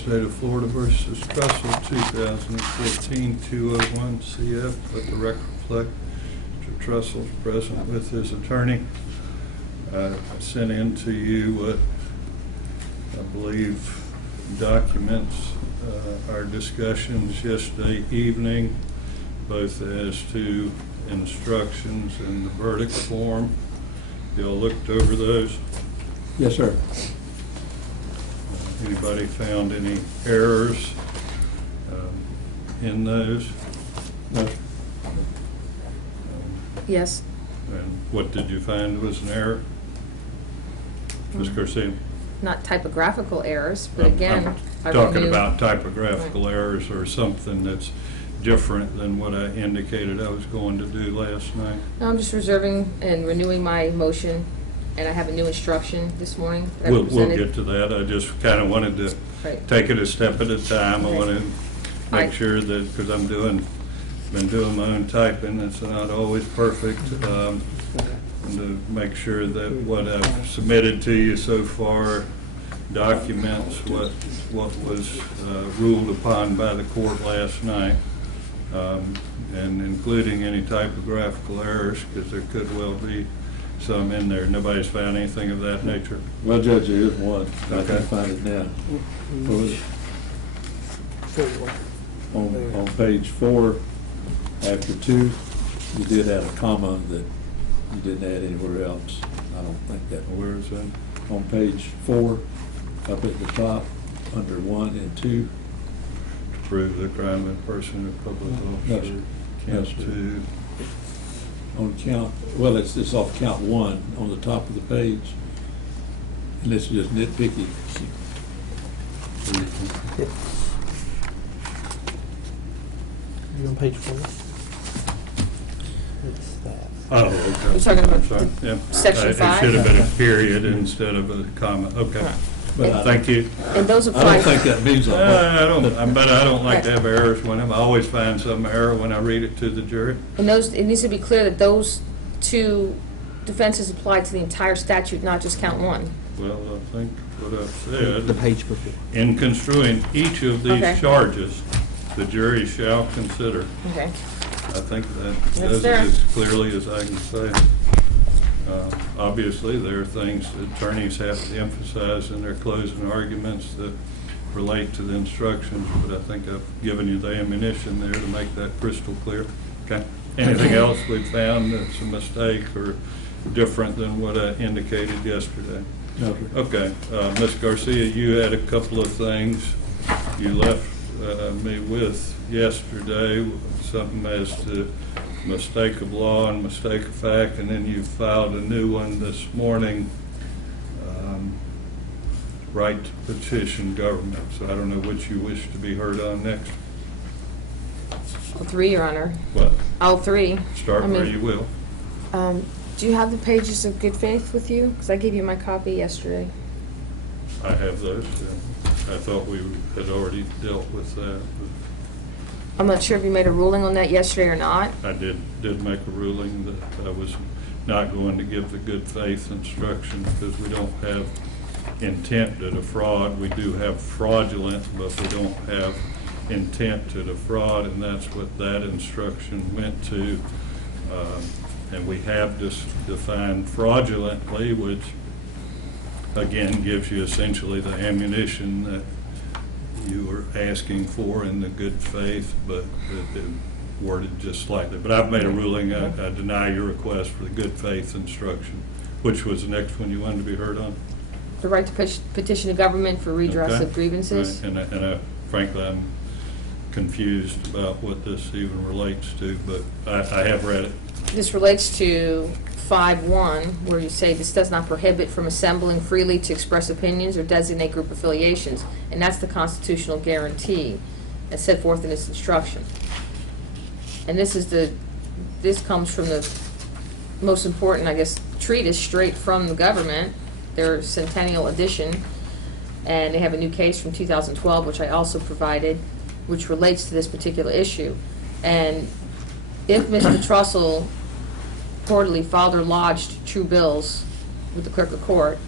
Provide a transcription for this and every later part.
State of Florida versus Trussell, 2014, 201 CF. Let the record reflect Mr. Trussell is present with his attorney. I sent in to you what I believe documents our discussions yesterday evening, both as to instructions and the verdict form. Y'all looked over those? Yes, sir. Anybody found any errors in those? No. Yes. And what did you find was an error? Ms. Garcia? Not typographical errors, but again, I'm talking about typographical errors or something that's different than what I indicated I was going to do last night. No, I'm just reserving and renewing my motion, and I have a new instruction this morning that I We'll presented. get to that. I just kind of wanted to Right. take it a step at a time. I Right. want to make Right. sure that, because been doing my own typing, it's not always perfect. And to make sure that what I've submitted to you so far documents what was ruled upon by the court last night, and including any typographical errors, because there could well be some in there. Nobody's found anything of that nature? Well, Judge, there is one. I Okay. can find it now. On page 4, after 2, you did add a comma that you didn't add anywhere else. I don't think that. Where is that? On page 4, up at the top, under 1 and 2. To prove the crime in person of public No, officer. sir. Count No, sir. 2. On count, well, it's off count 1 on the top of the page. And it's just nitpicky. You on page 4? It's that. Oh, okay. You're talking about I'm sorry. Yeah. section It 5? should have been a period instead of a comma. Okay. Right. But I Thank you. And those I apply. don't think that means a lot. But I don't like to have errors when I always find some error when I read it to the jury. And those, it needs to be clear that those two defenses apply to the entire statute, not just count 1. Well, I think what I've The said, page before. in construing each of these Okay. charges, the jury shall consider. Okay. I think that That's does it fair. as clearly as I can say. Obviously, there are things that attorneys have to emphasize in their closing arguments that relate to the instructions, but I think I've given you the ammunition there to make that crystal clear. Okay? Anything else we've found that's a mistake or different than what I indicated yesterday? No, sir. Okay, Ms. Garcia, you had a couple of things you left me with yesterday, something as to mistake of law and mistake of fact, and then you filed a new one this morning, right to petition government. So I don't know which you wish to be heard on next. All 3, Your Honor. What? All 3. Start I mean, where you will. Do you have the pages of good faith with you? Because I gave you my copy yesterday. I have those. I thought we had already dealt with that. I'm not sure if you made a ruling on that yesterday or not. I did make a ruling that I was not going to give the good faith instruction because we don't have intent to defraud. We do have fraudulent, but we don't have intent to defraud, and that's what that instruction went to. And we have just defined fraudulently, which again gives you essentially the ammunition that you were asking for in the good faith, but it's been worded just slightly. But I've made a ruling. I deny your request for the good faith instruction. Which was the next one you wanted to be heard on? The right to petition the government for redress Okay. of grievances. Right. And frankly, I'm confused about what this even relates to, but I have read it. This relates to 5.1, where you say this does not prohibit from assembling freely to express opinions or designate group affiliations, and that's the constitutional guarantee that's set forth in this instruction. And this comes from the most important, I guess, treatise straight from the government, their centennial edition, and they have a new case from 2012, which I also provided, which relates to this particular issue. And if Mr. Trussell reportedly filed or lodged true bills with the clerk of court,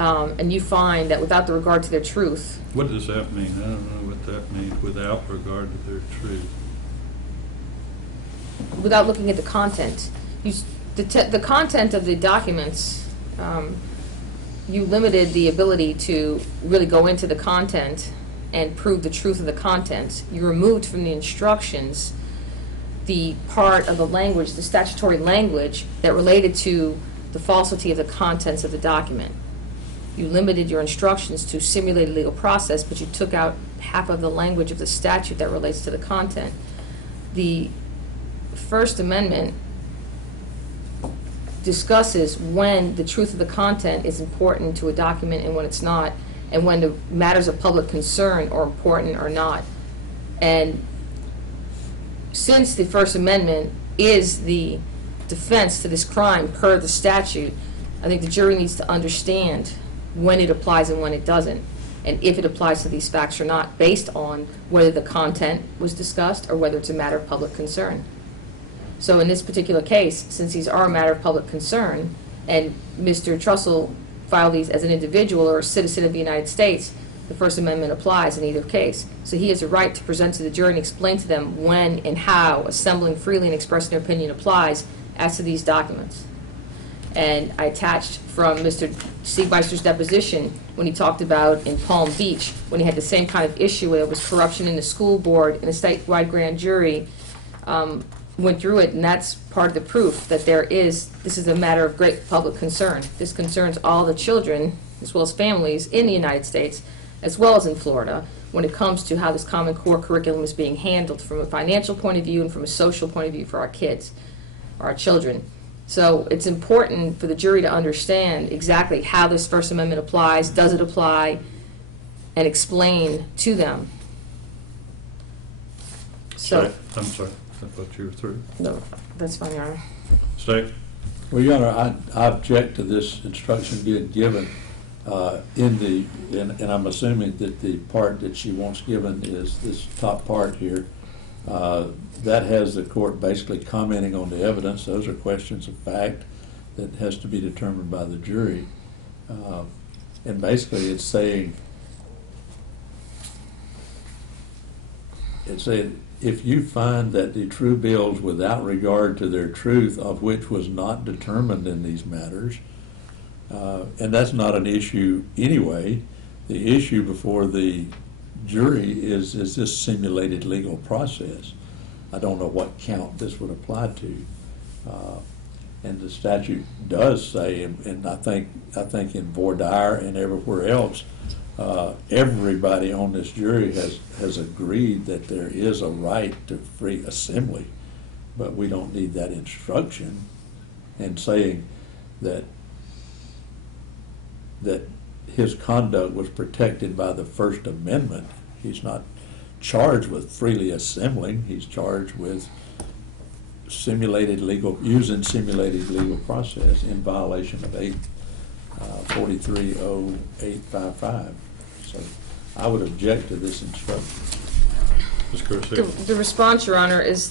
and you find that without the regard to their truth, What does that mean? I don't know what that means, without regard to their truth. without looking at the content, the content of the documents, you limited the ability to really go into the content and prove the truth of the content. You removed from the instructions the part of the language, the statutory language, that related to the falsity of the contents of the document. You limited your instructions to simulated legal process, but you took out half of the language of the statute that relates to the content. The First Amendment discusses when the truth of the content is important to a document and when it's not, and when the matters of public concern are important or not. And since the First Amendment is the defense to this crime per the statute, I think the jury needs to understand when it applies and when it doesn't, and if it applies to these facts or not, based on whether the content was discussed or whether it's a matter of public concern. So in this particular case, since these are a matter of public concern, and Mr. Trussell filed these as an individual or a citizen of the United States, the First Amendment applies in either case. So he has a right to present to the jury and explain to them when and how assembling freely and expressing their opinion applies as to these documents. And I attached from Mr. Siegmeister's deposition when he talked about in Palm Beach, when he had the same kind of issue where there was corruption in the school board and a statewide grand jury went through it, and that's part of the proof that this is a matter of great public concern. This concerns all the children, as well as families, in the United States, as well as in Florida, when it comes to how this Common Core curriculum is being handled from a financial point of view and from a social point of view for our kids, our children. So it's important for the jury to understand exactly how this First Amendment applies, does it apply, and explain to them. So, I'm sorry, I thought you were through. no, that's fine, Your Honor. State? Well, Your Honor, I object to this instruction being given and I'm assuming that the part that she wants given is this top part here. That has the court basically commenting on the evidence. Those are questions of fact that has to be determined by the jury. And basically it's saying, if you find that the true bills without regard to their truth, of which was not determined in these matters, and that's not an issue anyway, the issue before the jury is this simulated legal process. I don't know what count this would apply to. And the statute does say, and I think in voir dire and everywhere else, everybody on this jury has agreed that there is a right to free assembly, but we don't need that instruction. And saying that his conduct was protected by the First Amendment, he's not charged with freely assembling, he's charged with using simulated legal process in violation of 8430855. So I would object to this instruction. Ms. Garcia? The response, Your Honor, is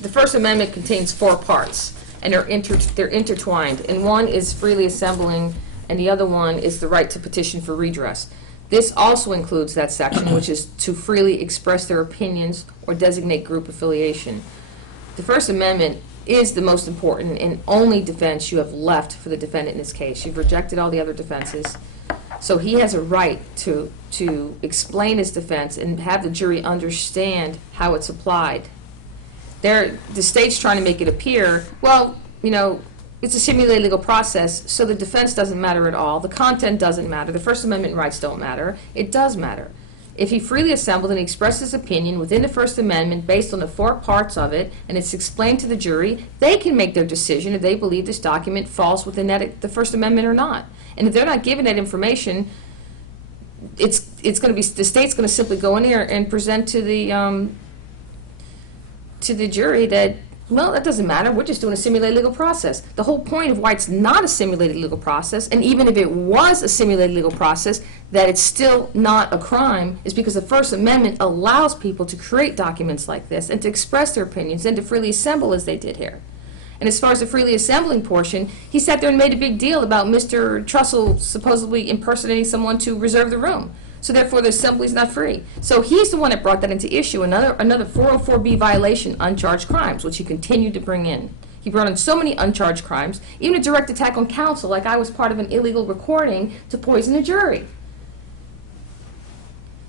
the First Amendment contains 4 parts, and they're intertwined. And one is freely assembling, and the other one is the right to petition for redress. This also includes that section, which is to freely express their opinions or designate group affiliation. The First Amendment is the most important and only defense you have left for the defendant in this case. You've rejected all the other defenses. So he has a right to explain his defense and have the jury understand how it's applied. The state's trying to make it appear, well, you know, it's a simulated legal process, so the defense doesn't matter at all. The content doesn't matter. The First Amendment rights don't matter. It does matter. If he freely assembled and expressed his opinion within the First Amendment based on the 4 parts of it, and it's explained to the jury, they can make their decision if they believe this document falls within the First Amendment or not. And if they're not given that information, it's going to be, the state's going to simply go in there and present to the jury that, well, that doesn't matter. We're just doing a simulated legal process. The whole point of why it's not a simulated legal process, and even if it was a simulated legal process, that it's still not a crime, is because the First Amendment allows people to create documents like this and to express their opinions and to freely assemble as they did here. And as far as the freely assembling portion, he sat there and made a big deal about Mr. Trussell supposedly impersonating someone to reserve the room. So therefore, the assembly's not free. So he's the one that brought that into issue, another 404B violation, uncharged crimes, which he continued to bring in. He brought in so many uncharged crimes, even a direct attack on counsel, like I was part of an illegal recording to poison a jury.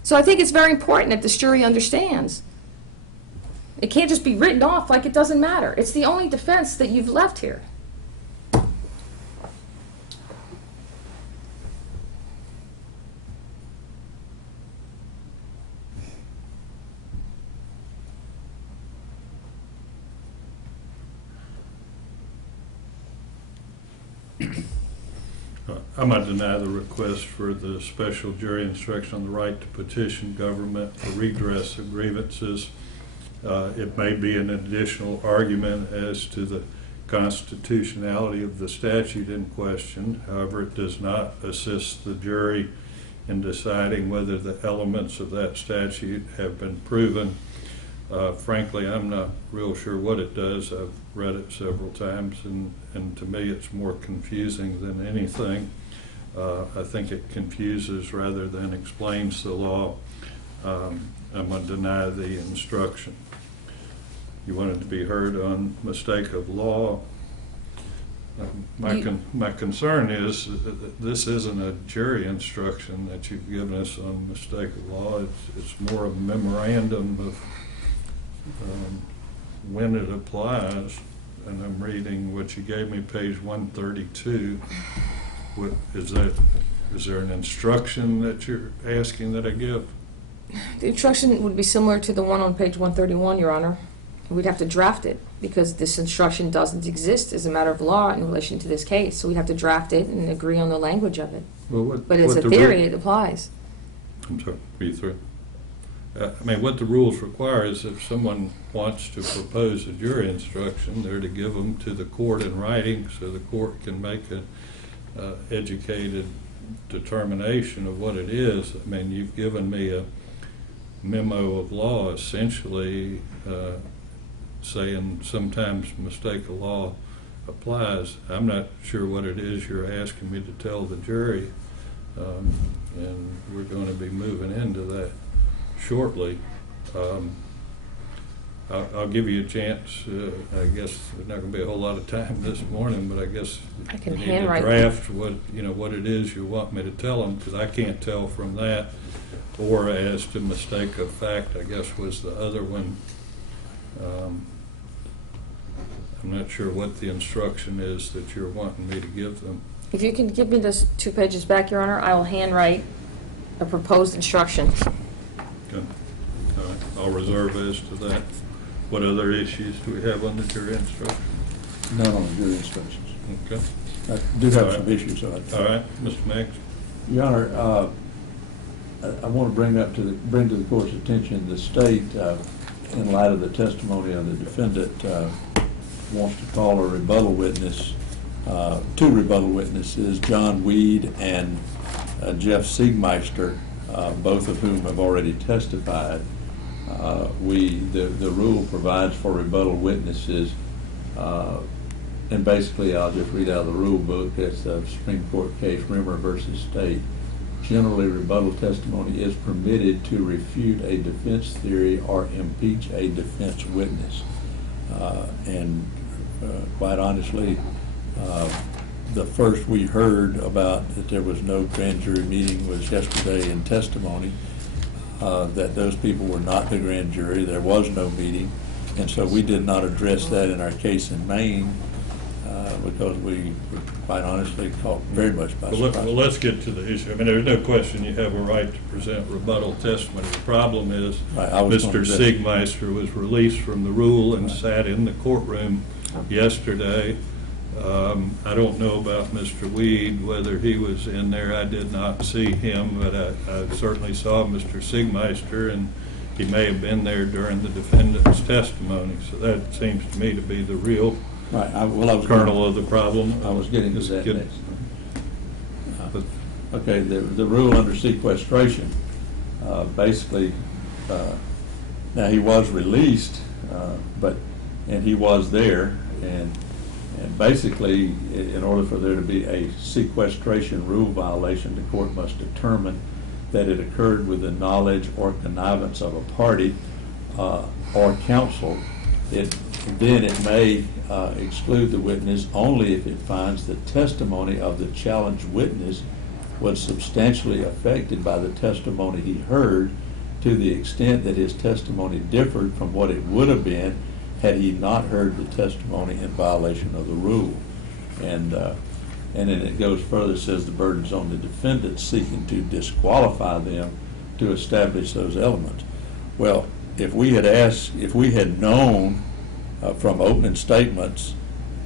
So I think it's very important that this jury understands. It can't just be written off like it doesn't matter. It's the only defense that you've left here. I'm going to deny the request for the special jury instruction on the right to petition government for redress of grievances. It may be an additional argument as to the constitutionality of the statute in question. However, it does not assist the jury in deciding whether the elements of that statute have been proven. Frankly, I'm not real sure what it does. I've read it several times, and to me it's more confusing than anything. I think it confuses rather than explains the law. I'm going to deny the instruction. You want it to be heard on mistake of law. My concern is that this isn't a jury instruction that you've given us on mistake of law. It's more a memorandum of when it applies, and I'm reading what you gave me, page 132. What is that? Is there an instruction that you're asking that I give? The instruction would be similar to the one on page 131, Your Honor. We'd have to draft it because this instruction doesn't exist as a matter of law in relation to this case. So we'd have to draft it and agree on the language of it. Well, But as a theory, it applies. I'm sorry, read through. I mean, what the rules require is if someone wants to propose a jury instruction, they're to give them to the court in writing so the court can make an educated determination of what it is. I mean, you've given me a memo of law essentially saying sometimes mistake of law applies. I'm not sure what it is you're asking me to tell the jury, and we're going to be moving into that shortly. I'll give you a chance. I guess there's not going to be a whole lot of time this morning, but I guess I can you need handwrite to draft what it is you want me to tell them, because I can't tell from that. Or as to mistake of fact, I guess was the other one. I'm not sure what the instruction is that you're wanting me to give them. If you can give me those 2 pages back, Your Honor, I will handwrite a proposed instruction. Okay. All right. I'll reserve as to that. What other issues do we have on the jury instruction? None on the jury instructions. Okay. I do have All some right. issues. All right, Mr. Meggs. Your Honor, I want to bring to the court's attention the state, in light of the testimony of the defendant, wants to call a rebuttal witness, 2 rebuttal witnesses, John Weed and Jeff Siegmeister, both of whom have already testified. The rule provides for rebuttal witnesses, and basically I'll just read out of the rule book. It's a Supreme Court case, Rimmer versus State. Generally, rebuttal testimony is permitted to refute a defense theory or impeach a defense witness. Quite honestly, the first we heard about that there was no grand jury meeting was yesterday in testimony, that those people were not the grand jury. There was no meeting, and so we did not address that in our case in Maine because we were quite honestly caught very much by surprise. Well, let's get to the issue. I mean, there's no question you have a right to present rebuttal testimony. The problem is Mr. Siegmeister was released from the rule and sat in the courtroom yesterday. I don't know about Mr. Weed, whether he was in there. I did not see him, but I certainly saw Mr. Siegmeister, and he may have been there during the defendant's testimony. So that seems to me to be the real kernel of the problem. I was getting to that next. Okay, the rule under sequestration, basically, now he was released, and he was there, and And basically, in order for there to be a sequestration rule violation, the court must determine that it occurred with the knowledge or connivance of a party or counsel. Then it may exclude the witness only if it finds the testimony of the challenged witness was substantially affected by the testimony he heard, to the extent that his testimony differed from what it would have been had he not heard the testimony in violation of the rule. And then it goes further, says the burden's on the defendant seeking to disqualify them to establish those elements. Well, if we had known from opening statements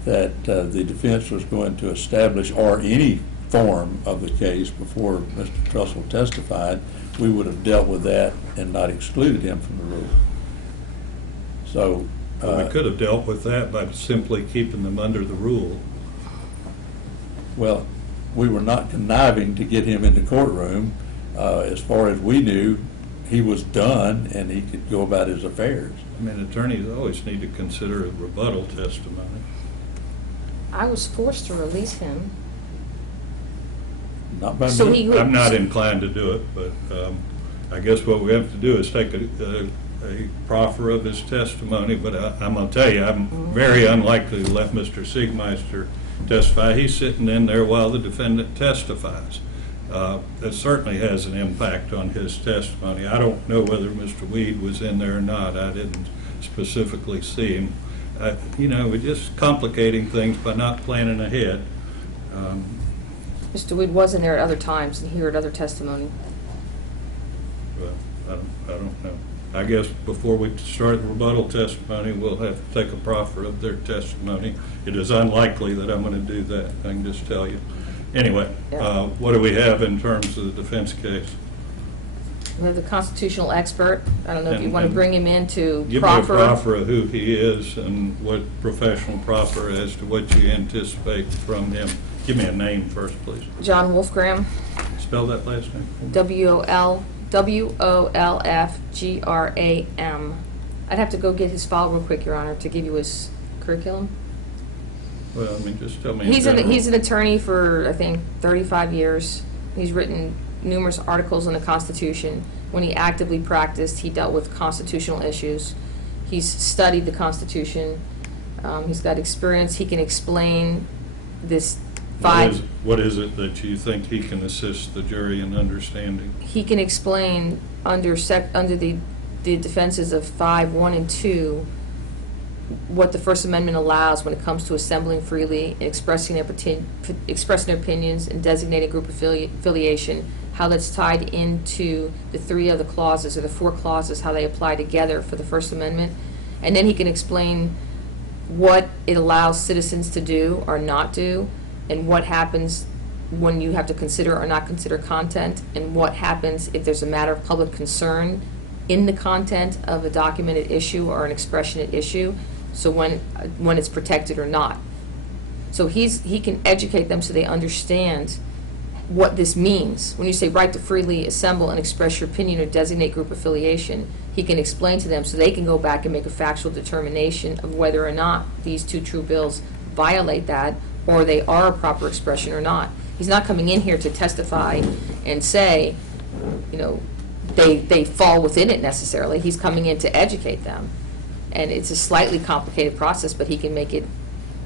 that the defense was going to establish, or any form of the case before Mr. Trussell testified, we would have dealt with that and not excluded him from the rule. So We could have dealt with that by simply keeping them under the rule. well, we were not conniving to get him in the courtroom. As far as we knew, he was done and he could go about his affairs. I mean, attorneys always need to consider a rebuttal testimony. I was forced to release him. Not by So me. he would. I'm not inclined to do it, but I guess what we have to do is take a proffer of his testimony, but I'm going to tell you, I'm very unlikely to let Mr. Siegmeister testify. He's sitting in there while the defendant testifies. That certainly has an impact on his testimony. I don't know whether Mr. Weed was in there or not. I didn't specifically see him. We're just complicating things by not planning ahead. Mr. Weed wasn't there at other times, and he heard other testimony. Well, I don't know. I guess before we start the rebuttal testimony, we'll have to take a proffer of their testimony. It is unlikely that I'm going to do that, I can just tell you. Anyway, Yeah. what do we have in terms of the defense case? We have the constitutional expert. I don't know if you And- want to and bring him in to Give me a proffer. proffer of who he is and what professional proffer as to what you anticipate from him. Give me a name first, please. John Wolfgram, Spell that last name for me. Wolfgram. I'd have to go get his file real quick, Your Honor, to give you his curriculum. Well, I mean, just tell me in He's general. an attorney for, I think, 35 years. He's written numerous articles on the Constitution. When he actively practiced, he dealt with constitutional issues. He's studied the Constitution. He's got experience. He can explain this What is it that you think he can assist the jury in understanding? He can explain under the defenses of 5(1) and 2 what the First Amendment allows when it comes to assembling freely and expressing their opinions and designating group affiliation, how that's tied into the 3 other clauses or the 4 clauses, how they apply together for the First Amendment. And then he can explain what it allows citizens to do or not do, and what happens when you have to consider or not consider content, and what happens if there's a matter of public concern in the content of a documented issue or an expression at issue, so when it's protected or not. So he can educate them so they understand what this means. When you say right to freely assemble and express your opinion or designate group affiliation, he can explain to them so they can go back and make a factual determination of whether or not these 2 true bills violate that, or they are a proper expression or not. He's not coming in here to testify and say, they fall within it necessarily. He's coming in to educate them. And it's a slightly complicated process, but he can make it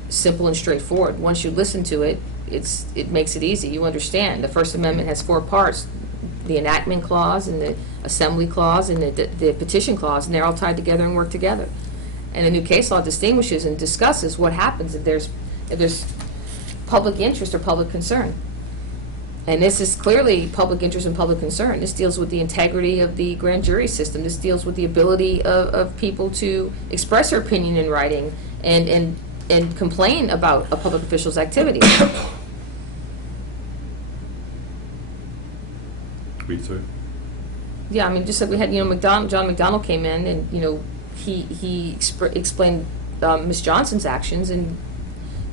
simple and straightforward. Once you listen to it, it makes it easy. You understand. The First Amendment has 4 parts: the enactment clause and the assembly clause and the petition clause, and they're all tied together and work together. And the new case law distinguishes and discusses what happens if there's public interest or public concern. And this is clearly public interest and public concern. This deals with the integrity of the grand jury system. This deals with the ability of people to express their opinion in writing and complain about a public official's activity. Read through. Yeah, I mean, just like we had, John McDonald came in and, he explained Ms. Johnson's actions, and,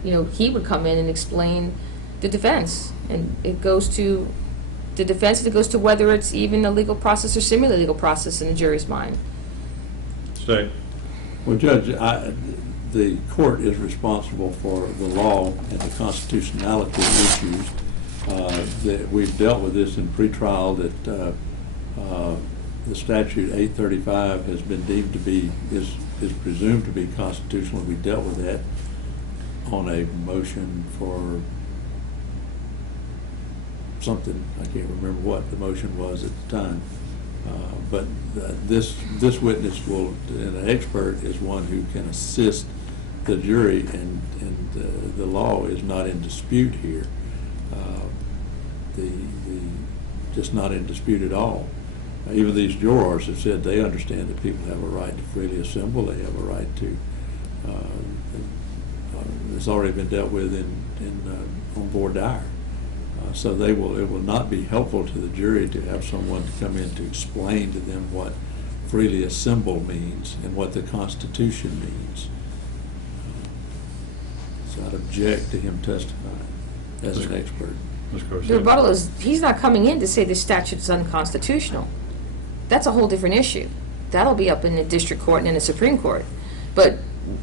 he would come in and explain the defense. And it goes to the defense, and it goes to whether it's even a legal process or semi-legal process in the jury's mind. Stay. Well, Judge, the court is responsible for the law and the constitutionality issues. That we've dealt with this in pretrial, that the statute 835 has been deemed to be, is presumed to be constitutional. We dealt with that on a motion for something, I can't remember what the motion was at the time. But this witness will, and an expert is one who can assist the jury, and the law is not in dispute here. Just not in dispute at all. Even these jurors have said they understand that people have a right to freely assemble. They have a right to. It's already been dealt with on voir dire. So it will not be helpful to the jury to have someone to come in to explain to them what freely assemble means and what the Constitution means. So I'd object to him testifying as an expert. Ms. Garcia. The rebuttal is, he's not coming in to say this statute is unconstitutional. That's a whole different issue. That'll be up in the district court and in the Supreme Court. But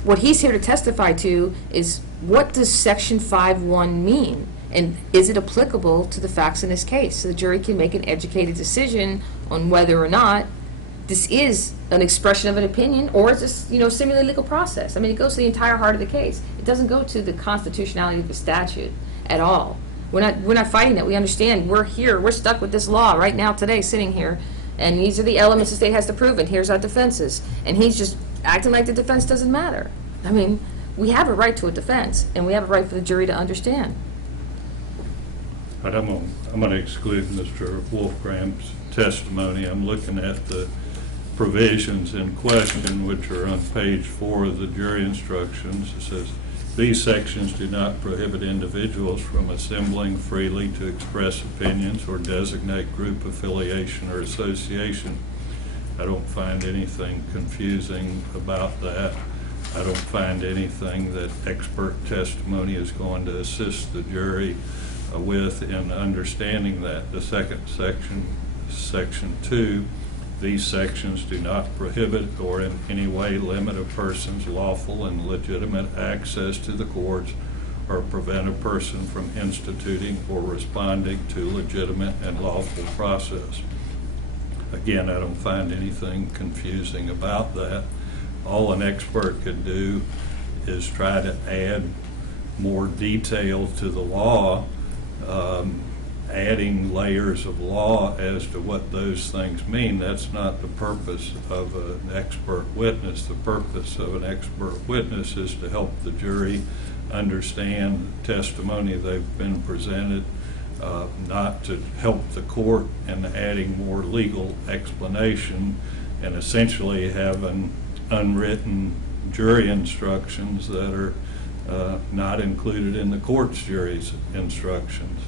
what he's here to testify to is, what does Section 5.1 mean? And is it applicable to the facts in this case? So the jury can make an educated decision on whether or not this is an expression of an opinion, or is this, similar legal process? I mean, it goes to the entire heart of the case. It doesn't go to the constitutionality of the statute at all. We're not fighting that. We understand. We're here. We're stuck with this law right now, today, sitting here, and these are the elements the state has to prove, and here's our defenses. And he's just acting like the defense doesn't matter. I mean, we have a right to a defense, and we have a right for the jury to understand. But I'm going to exclude Mr. Wolfgram's testimony. I'm looking at the provisions in question, which are on page 4 of the jury instructions. It says, these sections do not prohibit individuals from assembling freely to express opinions or designate group affiliation or association. I don't find anything confusing about that. I don't find anything that expert testimony is going to assist the jury with in understanding that. The second section, Section 2, these sections do not prohibit or in any way limit a person's lawful and legitimate access to the courts or prevent a person from instituting or responding to legitimate and lawful process. Again, I don't find anything confusing about that. All an expert could do is try to add more detail to the law, adding layers of law as to what those things mean. That's not the purpose of an expert witness. The purpose of an expert witness is to help the jury understand the testimony they've been presented, not to help the court in adding more legal explanation and essentially having unwritten jury instructions that are not included in the court's jury's instructions.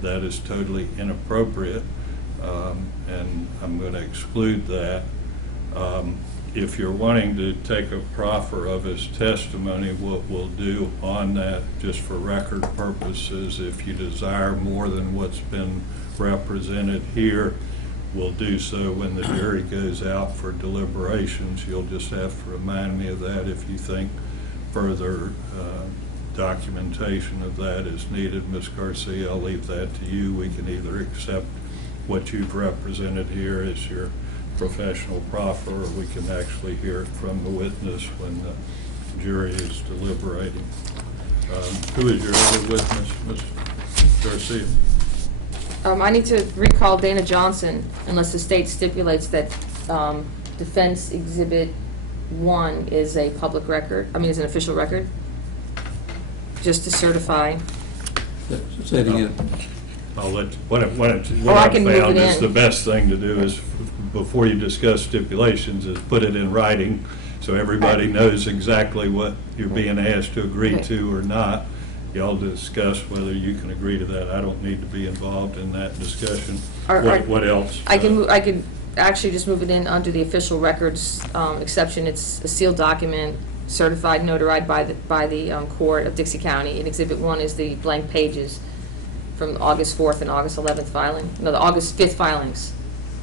That is totally inappropriate, and I'm going to exclude that. If you're wanting to take a proffer of his testimony, what we'll do on that, just for record purposes, if you desire more than what's been represented here, we'll do so when the jury goes out for deliberations. You'll just have to remind me of that if you think further documentation of that is needed. Ms. Garcia, I'll leave that to you. We can either accept what you've represented here as your professional proffer, or we can actually hear it from the witness when the jury is deliberating. Who is your other witness, Ms. Garcia? I need to recall Dana Johnson, unless the state stipulates that Defense Exhibit 1 is a public record, is an official record, just to certify. Say it again. I'll let, what I can move found it is in. the best thing to do is, before you discuss stipulations, is put it in writing so everybody knows exactly what you're being asked to agree Okay. to or not. Y'all discuss whether you can agree to that. I don't need to be involved in that discussion. What else? I can actually just move it in under the official records exception. It's a sealed document, certified, notarized by the court of Dixie County. And Exhibit 1 is the blank pages from August 4th and August 11th filing. No, the August 5th filings.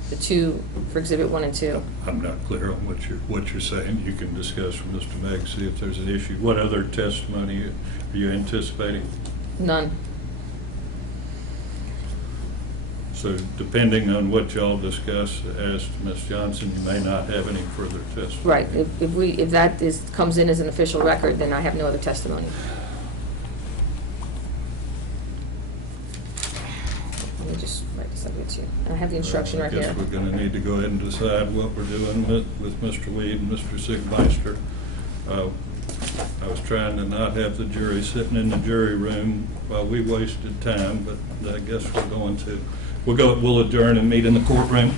the two for Exhibit 1 and 2. I'm not clear on what you're saying. You can discuss with Mr. Megg, see if there's an issue. What other testimony are you anticipating? None. So depending on what y'all discuss as to Ms. Johnson, you may not have any further testimony. Right. If that comes in as an official record, then I have no other testimony. Let me just write this up to you. I have the instruction right I here. guess we're going to need to go ahead and decide what we're doing with Mr. Weed and Mr. Siegmeister. I was trying to not have the jury sitting in the jury room while we wasted time, but I guess we're going to. We'll adjourn and meet in the courtroom.